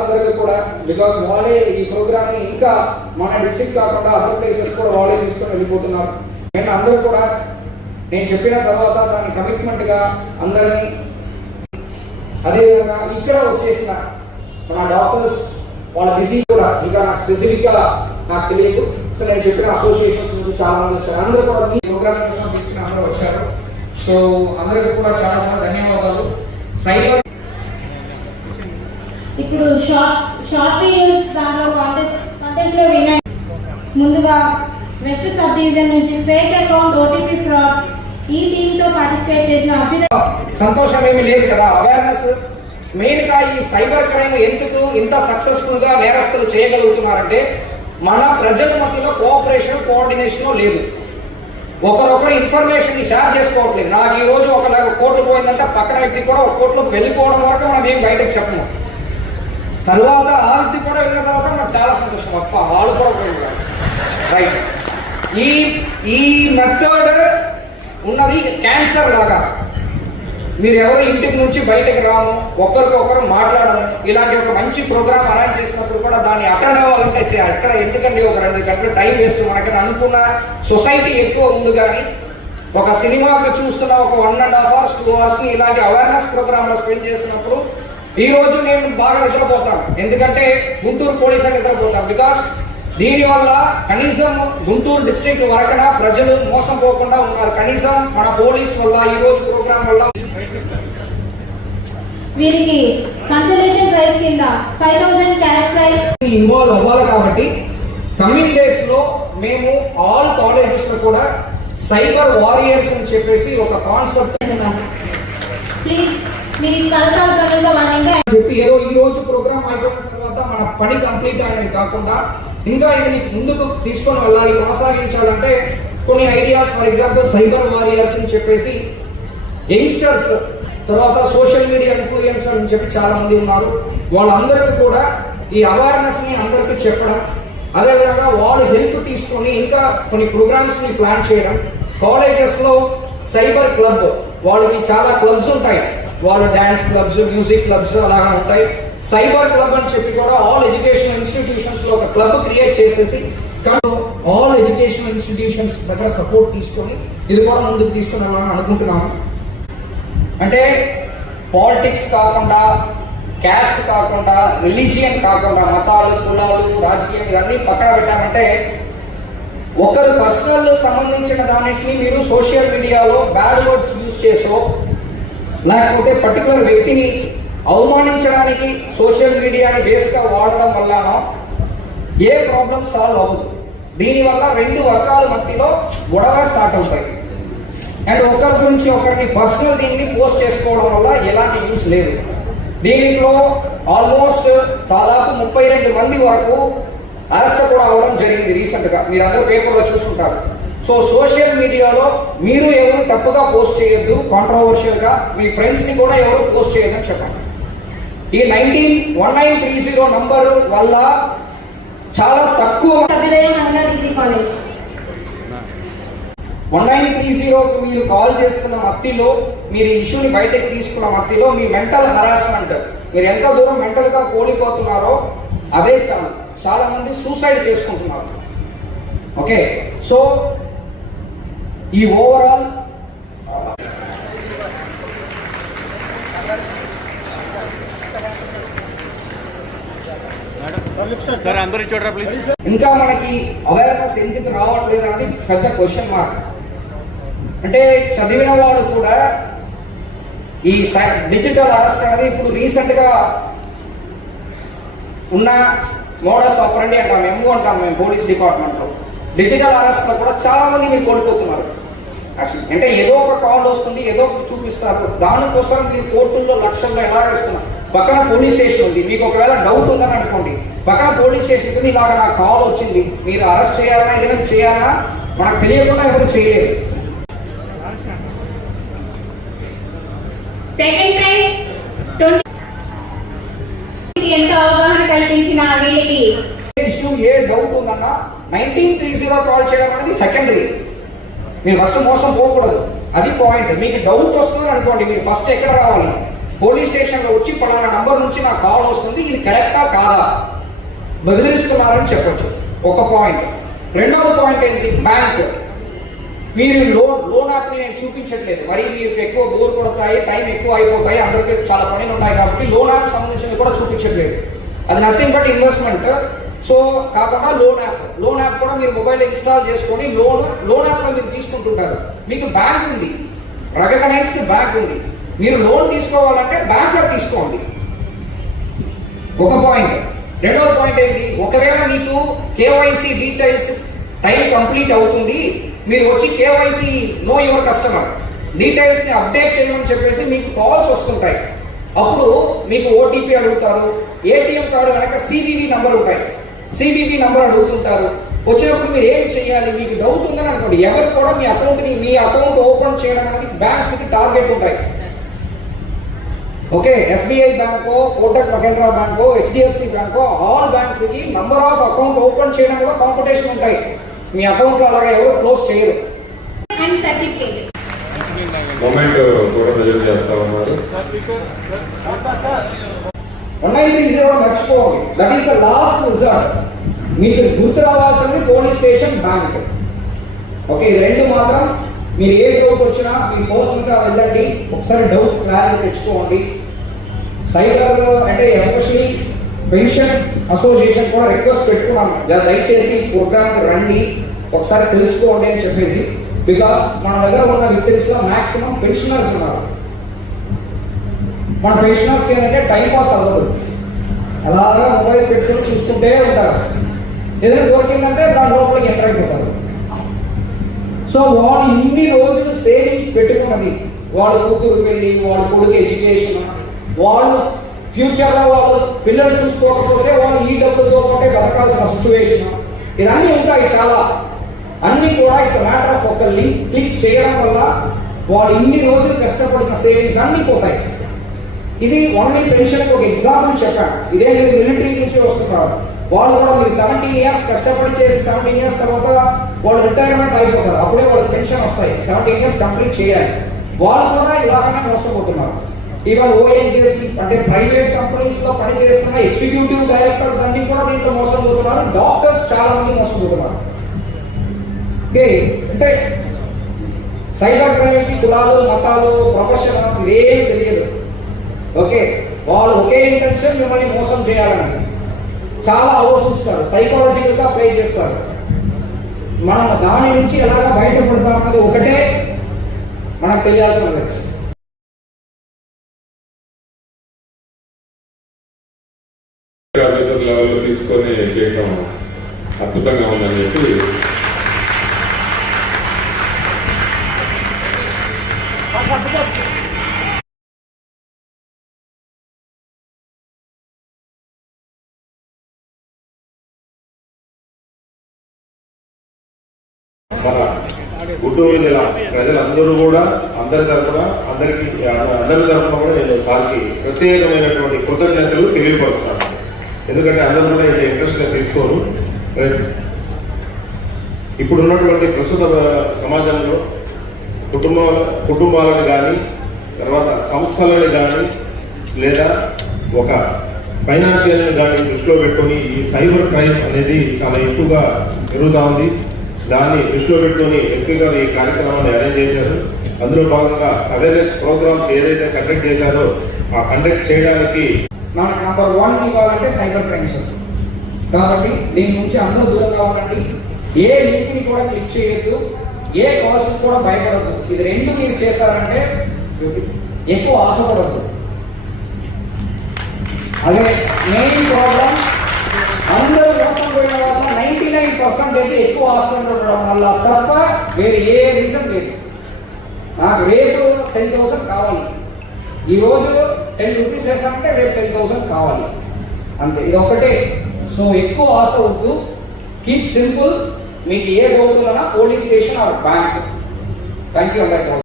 అందరికీ కూడా, బికాస్ వాళ్ళే ఈ ప్రోగ్రామ్ని ఇంకా మన డిస్ట్రిక్ట్ కాకుండా అదర్ ప్లేసెస్ కూడా వాళ్ళే తీసుకొని వెళ్ళిపోతున్నారు. నేను అందరూ కూడా నేను చెప్పిన తర్వాత దాని కమిట్మెంట్గా అందరినీ, అదేవిధంగా ఇక్కడ వచ్చేసిన మన డాక్టర్స్ వాళ్ళ బిజీ కూడా ఇంకా నాకు స్పెసిఫిక్గా నాకు తెలియదు. సో నేను చెప్పిన అసోసియేషన్స్ నుంచి చాలా మంది వచ్చారు. అందరూ కూడా మీ ప్రోగ్రామ్ కోసం తీసుకుని అందరూ వచ్చారు. సో అందరికీ కూడా చాలా చాలా ధన్యవాదాలు. సైబర్ ఇప్పుడు షార్ట్ వీడియోస్ దాంట్లో కాంటెస్ట్లో విన్నాయి. ముందుగా వెస్ట్ సబ్ డివిజన్ నుంచి ఫేక్ అకౌంట్ ఓటీపీ ఫ్రాడ్ ఈ టీంతో పార్టిసిపేట్ చేసిన సంతోషం ఏమీ లేదు కదా. అవేర్నెస్ మెయిన్గా ఈ సైబర్ క్రైమ్ ఎందుకు ఇంత సక్సెస్ఫుల్గా నేరస్తులు చేయగలుగుతున్నారంటే మన ప్రజల మధ్యలో కోఆపరేషన్ కోఆర్డినేషన్ లేదు. ఒకరొకరు ఇన్ఫర్మేషన్ షేర్ చేసుకోవట్లేదు. నాకు ఈ రోజు ఒకలాగా కోర్టు పోయిందంటే పక్కన వ్యక్తి కూడా ఒక కోర్టులోకి వెళ్ళిపోవడం వరకు మనం ఏం బయటకు చెప్పము. తర్వాత ఆ వ్యక్తి కూడా వెళ్ళిన తర్వాత నాకు చాలా సంతోషం, అప్ప వాళ్ళు కూడా పోయింది రైట్. ఈ మెథడ్ ఉన్నది క్యాన్సర్ లాగా. మీరు ఎవరు ఇంటికి నుంచి బయటకు రాము, ఒకరికొకరు మాట్లాడము. ఇలాంటి ఒక మంచి ప్రోగ్రామ్ అరేంజ్ చేసినప్పుడు కూడా దాన్ని అటెండ్ అవ్వాలంటే అక్కడ ఎందుకంటే ఒక 2 గంటలు టైం వేస్ట్ మనకి అనుకున్న సొసైటీ ఎక్కువ ఉంది. కానీ ఒక సినిమాకి చూస్తున్న ఒక 1.5 hours 2 hours ఇలాంటి అవేర్నెస్ ప్రోగ్రాంలో స్పెండ్ చేస్తున్నప్పుడు ఈ రోజు నేను బాగా నిద్రపోతాను. ఎందుకంటే గుంటూరు పోలీసులు నిద్రపోతాను. బికాస్ దీనివల్ల కనీసం గుంటూరు డిస్ట్రిక్ట్ వరకన ప్రజలు మోసం పోకుండా ఉన్నారు. కనీసం మన పోలీస్ వల్ల ఈ రోజు ప్రోగ్రామ్ వల్ల వీరికి కన్సలేషన్ ప్రైజ్ కింద 5000 క్యాష్ ప్రైజ్ ఇన్వాల్వ్ అవ్వాలి. కాబట్టి కమింగ్ డేస్ లో మేము ఆల్ కాలేజెస్ లో కూడా సైబర్ వారియర్స్ అని చెప్పేసి ఒక కాన్సెప్ట్ ప్లీజ్ మీరు చెప్పి ఏదో ఈ రోజు ప్రోగ్రామ్ అయిపోయిన తర్వాత మన పని కంప్లీట్ అనేది కాకుండా ఇంకా ఇది ముందుకు తీసుకొని వెళ్ళాలి, కొనసాగించాలంటే కొన్ని ideas, for example cyber warriors అని చెప్పేసి యంగ్స్టర్స్, తర్వాత సోషల్ మీడియా ఇన్ఫ్లుయెన్సర్ అని చెప్పి చాలా మంది ఉన్నారు. వాళ్ళందరికీ కూడా ఈ అవేర్నెస్ని అందరికీ చెప్పడం, అదేవిధంగా వాళ్ళు హెల్ప్ తీసుకొని ఇంకా కొన్ని ప్రోగ్రామ్స్ని ప్లాన్ చేయడం. కాలేజెస్లో సైబర్ క్లబ్, వాళ్ళకి చాలా క్లబ్స్ ఉంటాయి, వాళ్ళు డ్యాన్స్ క్లబ్స్, మ్యూజిక్ క్లబ్స్ అలాగా ఉంటాయి. సైబర్ క్లబ్ అని చెప్పి కూడా ఆల్ ఎడ్యుకేషనల్ ఇన్స్టిట్యూషన్స్లో ఒక క్లబ్ క్రియేట్ చేసేసి ఆల్ ఎడ్యుకేషనల్ ఇన్స్టిట్యూషన్స్ దగ్గర సపోర్ట్ తీసుకొని ఇది కూడా ముందుకు తీసుకుని వెళ్ళాలని అనుకుంటున్నాము. అంటే పాలిటిక్స్ కాకుండా, క్యాస్ట్ కాకుండా, రిలీజియన్ కాకుండా, మతాలు, కులాలు, రాజకీయం ఇవన్నీ పక్కన పెట్టామంటే ఒకరు పర్సనల్ సంబంధించిన దానిని మీరు సోషల్ మీడియాలో బ్యాడ్ వర్డ్స్ యూజ్ చేసో లేకపోతే పర్టికులర్ వ్యక్తిని అవమానించడానికి సోషల్ మీడియాని బేస్గా వాడడం వల్ల ఏ ప్రాబ్లం సాల్వ్ అవ్వదు. దీనివల్ల 2 వర్గాల మధ్యలో గొడవ స్టార్ట్ అవుతాయి. అండ్ ఒకరి గురించి ఒకరిని పర్సనల్ దీన్ని పోస్ట్ చేసుకోవడం వల్ల ఎలాంటి యూస్ లేదు. దీంట్లో ఆల్మోస్ట్ దాదాపు 32 మంది వరకు అరెస్ట్ కూడా అవ్వడం జరిగింది రీసెంట్గా. మీరు అందరూ పేపర్లో చూసుకుంటారు. సో సోషల్ మీడియాలో మీరు ఎవరు తప్పుగా పోస్ట్ చేయొద్దు, కాంట్రవర్షియల్గా మీ ఫ్రెండ్స్ని కూడా ఎవరు పోస్ట్ చేయొద్దని చెప్పండి. ఈ 1930 నంబర్ వల్ల చాలా తక్కువ 1930 మీరు కాల్ చేస్తున్న మధ్యలో, మీరు ఈ ఇష్యూని బయటకు తీసుకున్న మధ్యలో మీ మెంటల్ హరాస్మెంట్, మీరు ఎంత దూరం మెంటల్గా కోల్పోతున్నారో అదే చాలా మంది సూసైడ్ చేసుకుంటున్నారు. ఓకే, సో ఈ ఓవరాల్ ఇంకా మనకి అవేర్నెస్ ఎందుకు రావట్లేదు అనేది పెద్ద క్వశ్చన్ మార్క్. అంటే చదివిన వాడు కూడా ఈ డిజిటల్ అరెస్ట్ అనేది ఇప్పుడు రీసెంట్గా ఉన్న మోడస్ ఆపరండి అంటాం, అంటాం మేము పోలీస్ డిపార్ట్మెంట్లో. డిజిటల్ అరెస్ట్లో కూడా చాలా మంది మీరు కోల్పోతున్నారు. అంటే ఏదో ఒక కాల్ వస్తుంది, ఏదో ఒకటి చూపిస్తారు, దానికోసం మీరు కోర్టుల్లో లక్షల్లో ఎలా వేస్తున్నారు. పక్కన పోలీస్ స్టేషన్ ఉంది, మీకు ఒకవేళ డౌట్ ఉందని అనుకోండి, పక్కన పోలీస్ స్టేషన్ ఉంది, ఇలాగ నాకు కాల్ వచ్చింది, మీరు అరెస్ట్ చేయాలన్నా ఏదైనా చేయాలన్నా మనకు తెలియకుండా ఎవరు చేయలేరు. సెకండ్ ప్రైజ్ 20 ఎంత అవగాహన కల్పించిన వీళ్ళకి ఇష్యూ ఏ డౌట్ ఉందన్నా 1930 కాల్ చేయడం అనేది సెకండరీ. మీరు ఫస్ట్ మోసం పోకూడదు, అది పాయింట్. మీకు డౌట్ వస్తుందని అనుకోండి, మీరు ఫస్ట్ ఎక్కడ రావాలి, పోలీస్ స్టేషన్లో వచ్చి పలానా నంబర్ నుంచి నాకు కాల్ వస్తుంది, ఇది కరెక్టా కాదా, బెదిరిస్తున్నారని చెప్పొచ్చు. ఒక పాయింట్. రెండవది పాయింట్ ఏంటి, బ్యాంక్. మీరు లోన్ యాప్ని నేను చూపించట్లేదు, మరి మీకు ఎక్కువ బోర్ కొడతాయి, టైం ఎక్కువ అయిపోతాయి, అందరికీ చాలా పనులు ఉంటాయి కాబట్టి లోన్ యాప్ సంబంధించినది కూడా చూపించట్లేదు. అది నథింగ్ బట్ ఇన్వెస్ట్మెంట్. సో కాకుండా లోన్ యాప్ కూడా మీరు మొబైల్ ఇన్స్టాల్ చేసుకొని లోన్ యాప్లో మీరు తీసుకుంటుంటారు. మీకు బ్యాంక్ ఉంది, రికగ్నైజ్డ్ బ్యాంక్ ఉంది. మీరు లోన్ తీసుకోవాలంటే బ్యాంక్లో తీసుకోండి. ఒక పాయింట్. రెండవ పాయింట్ ఏంటి, ఒకవేళ మీకు కేవైసీ డీటెయిల్స్ టైం కంప్లీట్ అవుతుంది, మీరు వచ్చి కేవైసీ నో యువర్ కస్టమర్ డీటెయిల్స్ని అప్డేట్ చేయమని చెప్పేసి మీకు కాల్స్ వస్తుంటాయి. అప్పుడు మీకు ఓటీపీ అడుగుతారు, ఏటీఎం కార్డు వెనక సివివి నంబర్ ఉంటాయి, సివివి నంబర్ అడుగుతుంటారు. వచ్చినప్పుడు మీరు ఏం చేయాలి, మీకు డౌట్ ఉందని అనుకోండి, ఎవరు కూడా మీ అకౌంట్ ఓపెన్ చేయడం అనేది బ్యాంక్స్కి టార్గెట్ ఉంటాయి. ఓకే, ఎస్బీఐ బ్యాంకో, కోటక్ మహేంద్ర బ్యాంకో, హెచ్డిఎఫ్సి బ్యాంకో, ఆల్ బ్యాంక్స్కి నంబర్ ఆఫ్ అకౌంట్ ఓపెన్ చేయడం కూడా కాంపిటీషన్ ఉంటాయి. మీ అకౌంట్లో అలాగా ఎవరు క్లోజ్ చేయరు. మూమెంట్ కూడా ప్రజెంట్ చేస్తా ఉన్నారు. 190 మర్చిపోండి, that is the last result. మీకు గుర్తు రావాల్సింది పోలీస్ స్టేషన్, బ్యాంక్. ఓకే, ఈ రెండు మాత్రం మీరు ఏ డౌట్ వచ్చినా మీ పర్సనల్గా వెళ్ళండి, ఒకసారి డౌట్ క్లారిటీ తెచ్చుకోండి. సైబర్ అంటే ఎస్పెషల్లీ పెన్షన్ అసోసియేషన్ కూడా రిక్వెస్ట్ పెట్టుకున్నాను, దయచేసి ప్రోగ్రామ్ రండి, ఒకసారి తెలుసుకోండి అని చెప్పేసి. బికాస్ మన దగ్గర ఉన్న విక్టిమ్స్లో మ్యాక్సిమం పెన్షనర్స్ ఉన్నారు. మన పెన్షనర్స్కి ఏంటంటే టైం పాస్ అవ్వదు, అలాగా మొబైల్ పెట్టుకుని చూసుకుంటే ఉంటారు. ఏదైనా దొరికిందంటే దాని లోపలికి ఎంటర్ అయిపోతారు. సో వాళ్ళు ఇన్ని రోజులు సేవింగ్స్ పెట్టుకున్నది, వాళ్ళ కూతురు పెళ్ళి, వాళ్ళ కొడుకు ఎడ్యుకేషన్, వాళ్ళు ఫ్యూచర్లో వాళ్ళు పిల్లలు చూసుకోకపోతే వాళ్ళు ఈ డబ్బులతో పాటే బతకాల్సిన సిచ్యువేషన్, ఇవన్నీ ఉంటాయి చాలా. అన్నీ కూడా ఇట్స్ మ్యాటర్ ఆఫ్ ఒక లింక్ క్లిక్ చేయడం వల్ల వాళ్ళు ఇన్ని రోజులు కష్టపడిన సేవింగ్స్ అన్నీ పోతాయి. ఇది ఓన్లీ పెన్షన్కి ఒక ఎగ్జాంపుల్ చెప్పాను. ఇదే మీరు మిలిటరీ నుంచి వస్తున్నారు, వాళ్ళు కూడా మీరు 17 ఇయర్స్ కష్టపడి చేసి 17 ఇయర్స్ తర్వాత వాళ్ళు రిటైర్మెంట్ అయిపోతారు, అప్పుడే వాళ్ళకి పెన్షన్ వస్తాయి. 17 ఇయర్స్ కంప్లీట్ చేయాలి. వాళ్ళు కూడా ఇలాగనే మోసపోతున్నారు. ఈవెన్ ఓఎన్జీసీ అంటే ప్రైవేట్ కంపెనీస్ లో పనిచేస్తున్న ఎగ్జిక్యూటివ్ డైరెక్టర్స్ అన్ని కూడా దీంట్లో మోసపోతున్నారు. డాక్టర్స్ చాలా మంది మోసపోతున్నారు. ఓకే, అంటే సైబర్ క్రైమ్కి కులాలు, మతాలు, ప్రొఫెషన్ ఇదేమి తెలియదు. ఓకే, వాళ్ళు ఒకే ఇంటెన్షన్ మిమ్మల్ని మోసం చేయాలని చాలా ఆలోచిస్తారు, సైకాలజికల్గా ప్లే చేస్తారు. మనం దాని నుంచి ఎలాగ బయటపడతామన్నది ఒకటే మనకు తెలియాల్సినది. ఆఫీసర్ లెవెల్లో తీసుకొని చేయటం అద్భుతంగా ఉందని చెప్పి మన గుంటూరు జిల్లా ప్రజలందరూ కూడా అందరి తరఫున కూడా నేను సార్కి ప్రత్యేకమైనటువంటి కృతజ్ఞతలు తెలియపరుస్తున్నాను. ఎందుకంటే అందరూ కూడా ఇంత ఇంట్రెస్ట్గా తీసుకోరు. ఇప్పుడున్నటువంటి ప్రస్తుత సమాజంలో కుటుంబాలను కానీ, తర్వాత సంస్థలను కానీ, లేదా ఒక ఫైనాన్షియల్ని కానీ దృష్టిలో పెట్టుకొని ఈ సైబర్ క్రైమ్ అనేది చాలా ఎక్కువగా జరుగుతూ ఉంది. దాన్ని దృష్టిలో పెట్టుకొని ఎస్పీ గారు ఈ కార్యక్రమాన్ని అరేంజ్ చేశారు. అందులో భాగంగా అవేర్నెస్ ప్రోగ్రామ్స్ ఏదైతే కండక్ట్ చేశారో ఆ కండక్ట్ చేయడానికి మనకు నంబర్ 1 ఇవ్వాలంటే సైబర్ క్రైమ్స్. కాబట్టి దీని నుంచి అందరూ దూరం కావాలండి. ఏ లింక్ని కూడా క్లిక్ చేయొద్దు, ఏ కాల్స్ కూడా భయపడద్దు. ఇది రెండు మీరు చేశారంటే ఎక్కువ ఆశపడద్దు. అదే మెయిన్ ప్రాబ్లం, అందరూ మోసం పోయిన వల్ల 99% ఎక్కువ ఆశలు ఉండడం వల్ల తప్ప వేరే ఏ రీజన్ లేదు. నాకు రేపు 10,000 కావాలి, ఈరోజు 10 రూపీస్ వేసామంటే రేపు 10,000 కావాలి, అంతే. ఇది ఒకటే. సో ఎక్కువ ఆశ వద్దు, కీప్ సింపుల్. మీకు ఏ డౌట్ ఉందన్నా police station or bank. Thank you అందరికీ.